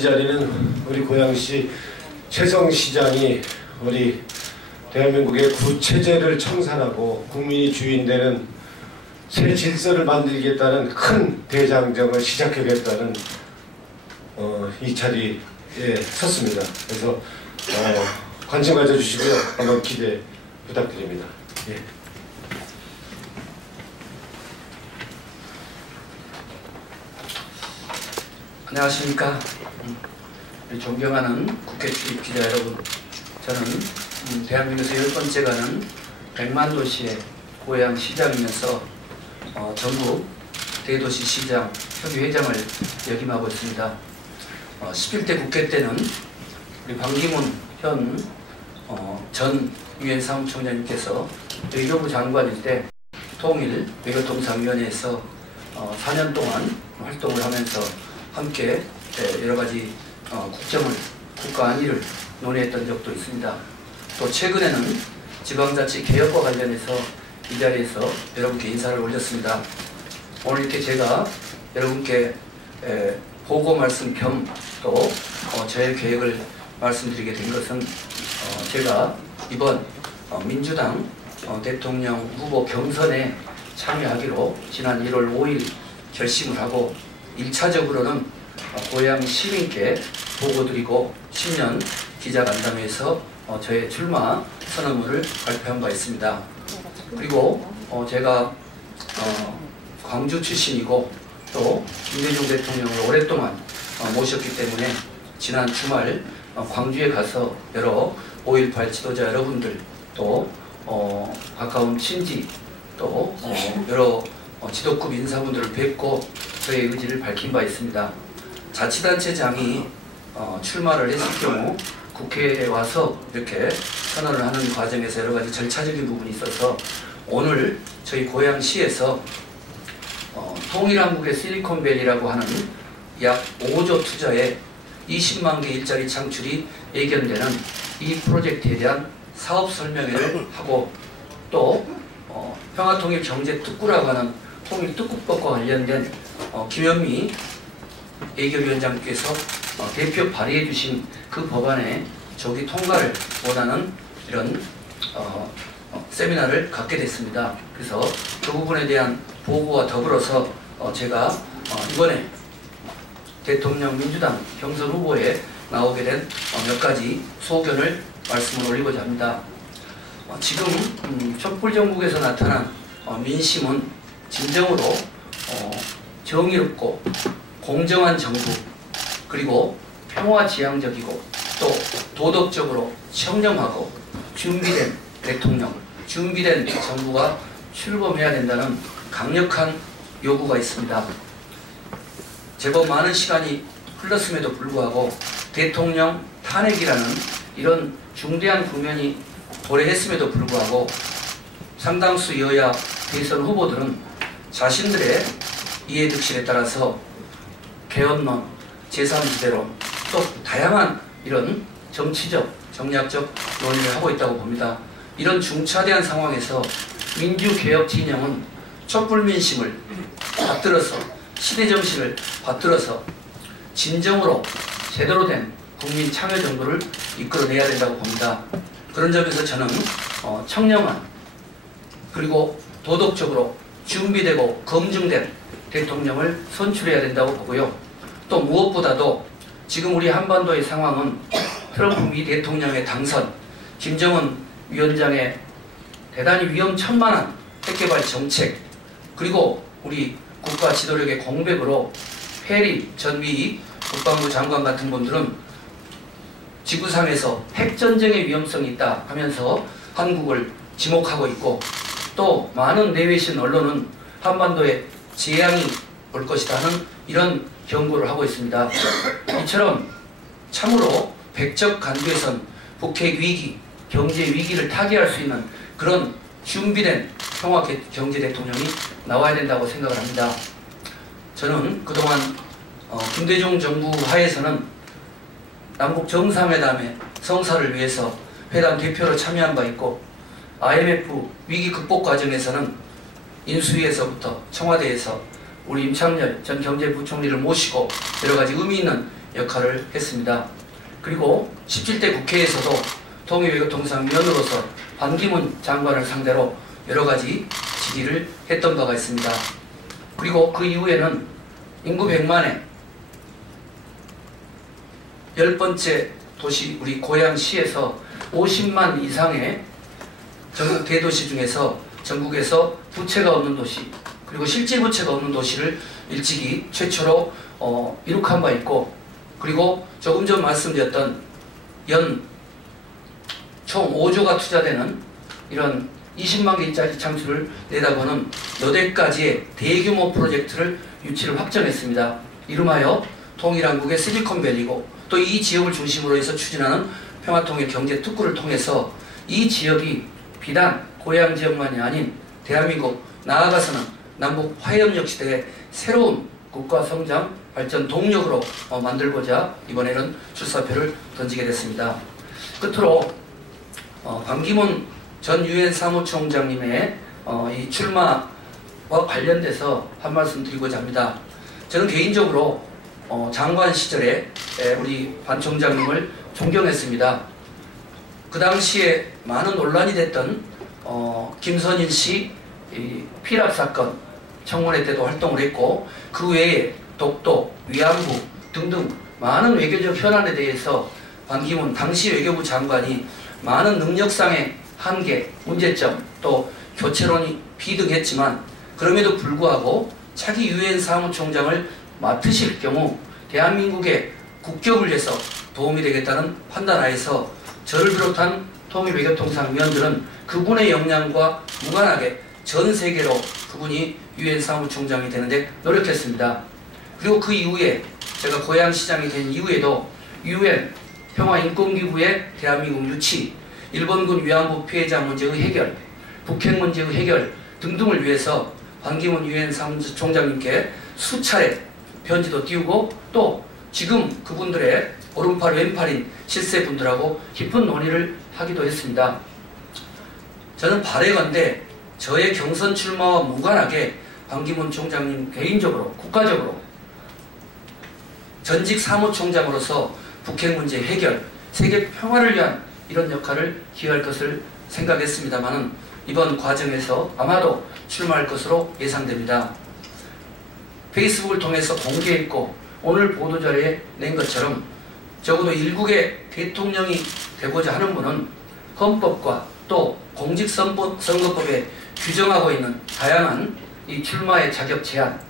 이 자리는 우리 고양시 최성시장이 우리 대한민국의 구체제를 청산하고 국민이 주인 되는 새 질서를 만들겠다는 큰 대장정을 시작하겠다는 이 자리에 섰습니다. 그래서 관심 가져주시고요. 한번 기대 부탁드립니다. 예. 안녕하십니까. 우리 존경하는 국회 출입 기자 여러분, 저는 대한민국에서 10번째 가는 100만 도시의 고향 시장이면서 전국 대도시 시장 협의회장을 역임하고 있습니다. 11대 국회 때는 우리 반기문 전 유엔 사무총장님께서 외교부 장관일 때 통일 외교통상위원회에서 4년 동안 활동을 하면서 함께 여러가지 국가 안위를 논의했던 적도 있습니다. 또 최근에는 지방자치 개혁과 관련해서 이 자리에서 여러분께 인사를 올렸습니다. 오늘 이렇게 제가 여러분께 보고 말씀 겸 또 저의 계획을 말씀드리게 된 것은 제가 이번 민주당 대통령 후보 경선에 참여하기로 지난 1월 5일 결심을 하고 1차적으로는 고향 시민께 보고드리고 10년 기자간담회에서 저의 출마 선언문을 발표한 바 있습니다. 그리고 제가 광주 출신이고 또 김대중 대통령을 오랫동안 모셨기 때문에 지난 주말 광주에 가서 여러 5.18 지도자 여러분들 또 가까운 친지 또 여러 지도급 인사분들을 뵙고 저의 의지를 밝힌 바 있습니다. 자치단체장이 출마를 했을 경우 국회에 와서 이렇게 선언을 하는 과정에서 여러 가지 절차적인 부분이 있어서 오늘 저희 고향시에서 통일한국의 실리콘밸리라고 하는 약 5조 투자에 20만 개 일자리 창출이 예견되는 이 프로젝트에 대한 사업 설명회를 하고 또 평화통일경제특구라고 하는 통일특구법과 관련된 김현미 예결위원장께서 대표 발의해 주신 그 법안의 조기 통과를 원하는 이런 세미나를 갖게 됐습니다. 그래서 그 부분에 대한 보고와 더불어서 제가 이번에 대통령 민주당 경선 후보에 나오게 된 몇 가지 소견을 말씀을 올리고자 합니다. 지금 촛불정국에서 나타난 민심은 진정으로 정의롭고 공정한 정부 그리고 평화지향적이고 또 도덕적으로 청렴하고 준비된 대통령, 준비된 정부가 출범해야 된다는 강력한 요구가 있습니다. 제법 많은 시간이 흘렀음에도 불구하고 대통령 탄핵이라는 이런 중대한 국면이 도래했음에도 불구하고 상당수 여야 대선 후보들은 자신들의 이해득실에 따라서 개헌론, 제3지대론 또 다양한 이런 정치적, 정략적 논의를 하고 있다고 봅니다. 이런 중차대한 상황에서 민주개혁 진영은 촛불민심을 받들어서 시대정신을 받들어서 진정으로 제대로 된 국민 참여정부를 이끌어내야 된다고 봅니다. 그런 점에서 저는 청렴한 그리고 도덕적으로 준비되고 검증된 대통령을 선출해야 된다고 보고요. 또 무엇보다도 지금 우리 한반도의 상황은 트럼프 미 대통령의 당선, 김정은 위원장의 대단히 위험천만한 핵개발 정책 그리고 우리 국가 지도력의 공백으로 해리 전 미 국방부 장관 같은 분들은 지구상에서 핵전쟁의 위험성이 있다 하면서 한국을 지목하고 있고 또 많은 내외신 언론은 한반도에 재앙이 올 것이다 하는 이런 경고를 하고 있습니다. 이처럼 참으로 백적 간주에선 북핵 위기, 경제 위기를 타개할 수 있는 그런 준비된 평화 경제 대통령이 나와야 된다고 생각을 합니다. 저는 그동안 김대중 정부 하에서는 남북 정상회담의 성사를 위해서 회담 대표로 참여한 바 있고 IMF 위기 극복 과정에서는 인수위에서부터 청와대에서 우리 임창열 전 경제부총리를 모시고 여러가지 의미 있는 역할을 했습니다. 그리고 17대 국회에서도 통일외교통상위원으로서 반기문 장관을 상대로 여러 가지 질의를 했던 바가 있습니다. 그리고 그 이후에는 인구 100만에 10번째 도시 우리 고양시에서 50만 이상의 전국 대도시 중에서 전국에서 부채가 없는 도시, 그리고 실질 부채가 없는 도시를 일찍이 최초로 이룩한 바 있고, 그리고 조금 전 말씀드렸던 연 총 5조가 투자되는 이런 20만 개짜리 창출을 내다보는 여덟 가지의 대규모 프로젝트를 유치를 확정했습니다. 이름하여 통일한국의 실리콘밸리고, 또 이 지역을 중심으로 해서 추진하는 평화통일 경제특구를 통해서 이 지역이 비단 고향 지역만이 아닌 대한민국, 나아가서는 남북 화해협력 시대의 새로운 국가 성장 발전 동력으로 만들고자 이번에는 출사표를 던지게 됐습니다. 끝으로 반기문 전 유엔 사무총장님의 이 출마와 관련돼서 한 말씀 드리고자 합니다. 저는 개인적으로 장관 시절에 우리 반 총장님을 존경했습니다. 그 당시에 많은 논란이 됐던 김선일 씨 피랍 사건 청문회 때도 활동을 했고, 그 외에 독도, 위안부 등등 많은 외교적 현안에 대해서 반기문 당시 외교부 장관이 많은 능력상의 한계, 문제점, 또 교체론이 비등했지만 그럼에도 불구하고 차기 유엔 사무총장을 맡으실 경우 대한민국의 국격을 위해서 도움이 되겠다는 판단하에서 저를 비롯한 통일외교통상위원들은 그분의 역량과 무관하게 전 세계로 그분이 유엔 사무총장이 되는데 노력했습니다. 그리고 그 이후에 제가 고향시장이 된 이후에도 유엔 평화인권기구의 대한민국 유치, 일본군 위안부 피해자 문제의 해결, 북핵 문제의 해결 등등을 위해서 반기문 유엔 사무총장님께 수차례 편지도 띄우고, 또 지금 그분들의 오른팔 왼팔인 실세분들하고 깊은 논의를 하기도 했습니다. 저는 바라건대 저의 경선 출마와 무관하게 반기문 총장님 개인적으로, 국가적으로 전직 사무총장으로서 북핵 문제 해결, 세계 평화를 위한 이런 역할을 기여할 것을 생각했습니다만 이번 과정에서 아마도 출마할 것으로 예상됩니다. 페이스북을 통해서 공개했고 오늘 보도자료에 낸 것처럼 적어도 일국의 대통령이 되고자 하는 분은 헌법과 또 공직선거법에 규정하고 있는 다양한 이 출마의 자격 제한,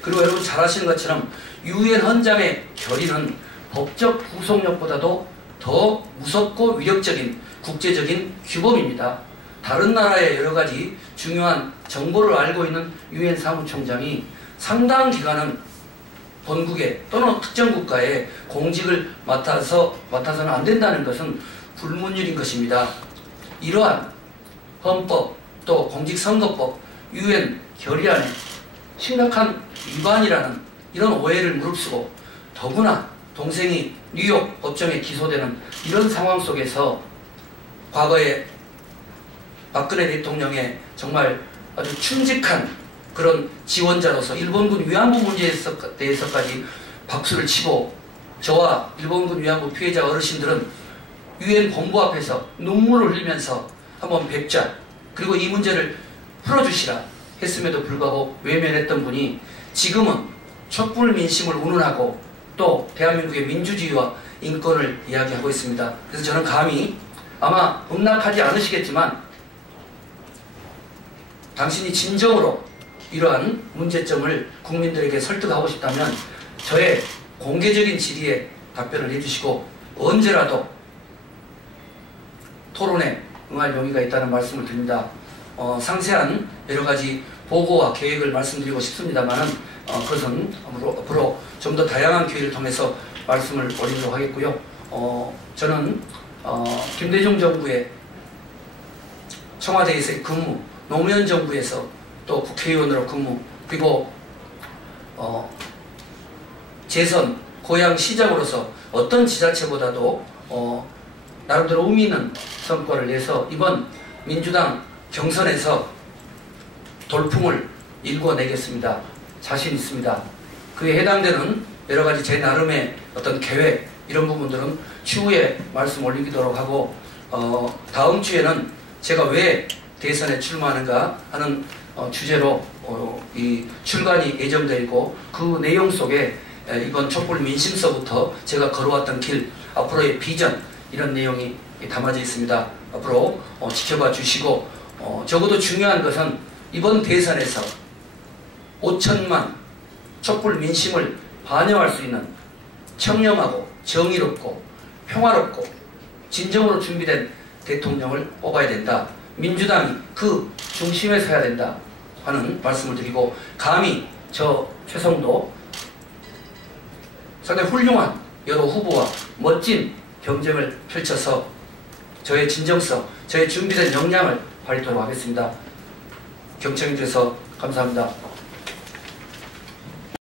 그리고 여러분 잘 아시는 것처럼 유엔 헌장의 결의는 법적 구속력보다도 더 무섭고 위력적인 국제적인 규범입니다. 다른 나라의 여러 가지 중요한 정보를 알고 있는 유엔 사무총장이 상당한 기간은 본국에 또는 특정 국가에 공직을 맡아서는 안 된다는 것은 불문율인 것입니다. 이러한 헌법 또 공직선거법, 유엔 결의안에 심각한 위반이라는 이런 오해를 무릅쓰고, 더구나 동생이 뉴욕 법정에 기소되는 이런 상황 속에서 과거에 박근혜 대통령의 정말 아주 충직한 그런 지원자로서 일본군 위안부 문제에 대해서까지 박수를 치고, 저와 일본군 위안부 피해자 어르신들은 유엔 본부 앞에서 눈물을 흘리면서 한번 뵙자, 그리고 이 문제를 풀어주시라 했음에도 불구하고 외면했던 분이 지금은 촛불 민심을 운운하고 또 대한민국의 민주주의와 인권을 이야기하고 있습니다. 그래서 저는 감히 아마 음락하지 않으시겠지만 당신이 진정으로 이러한 문제점을 국민들에게 설득하고 싶다면 저의 공개적인 질의에 답변을 해주시고 언제라도 토론에 응할 용의가 있다는 말씀을 드립니다. 상세한 여러 가지 보고와 계획을 말씀드리고 싶습니다만 그것은 앞으로 좀 더 다양한 기회를 통해서 말씀을 올리도록 하겠고요. 저는 김대중 정부의 청와대에서의 근무, 노무현 정부에서 또 국회의원으로 근무, 그리고 재선 고향시장으로서 어떤 지자체보다도 나름대로 의미 있는 성과를 내서 이번 민주당 경선에서 돌풍을 일궈내겠습니다. 자신 있습니다. 그에 해당되는 여러 가지 제 나름의 어떤 계획 이런 부분들은 추후에 말씀 올리도록 하고 다음 주에는 제가 왜 대선에 출마하는가 하는 주제로 이 출간이 예정되어 있고 그 내용 속에 이번 촛불 민심서부터 제가 걸어왔던 길 앞으로의 비전 이런 내용이 담아져 있습니다. 앞으로 지켜봐 주시고 적어도 중요한 것은 이번 대선에서 5천만 촛불 민심을 반영할 수 있는 청렴하고 정의롭고 평화롭고 진정으로 준비된 대통령을 뽑아야 된다. 민주당이 그 중심에 서야 된다 하는 말씀을 드리고, 감히 저 최성도 상당히 훌륭한 여러 후보와 멋진 경쟁을 펼쳐서 저의 진정성, 저의 준비된 역량을 발휘하도록 하겠습니다. 경청해 주셔서 감사합니다.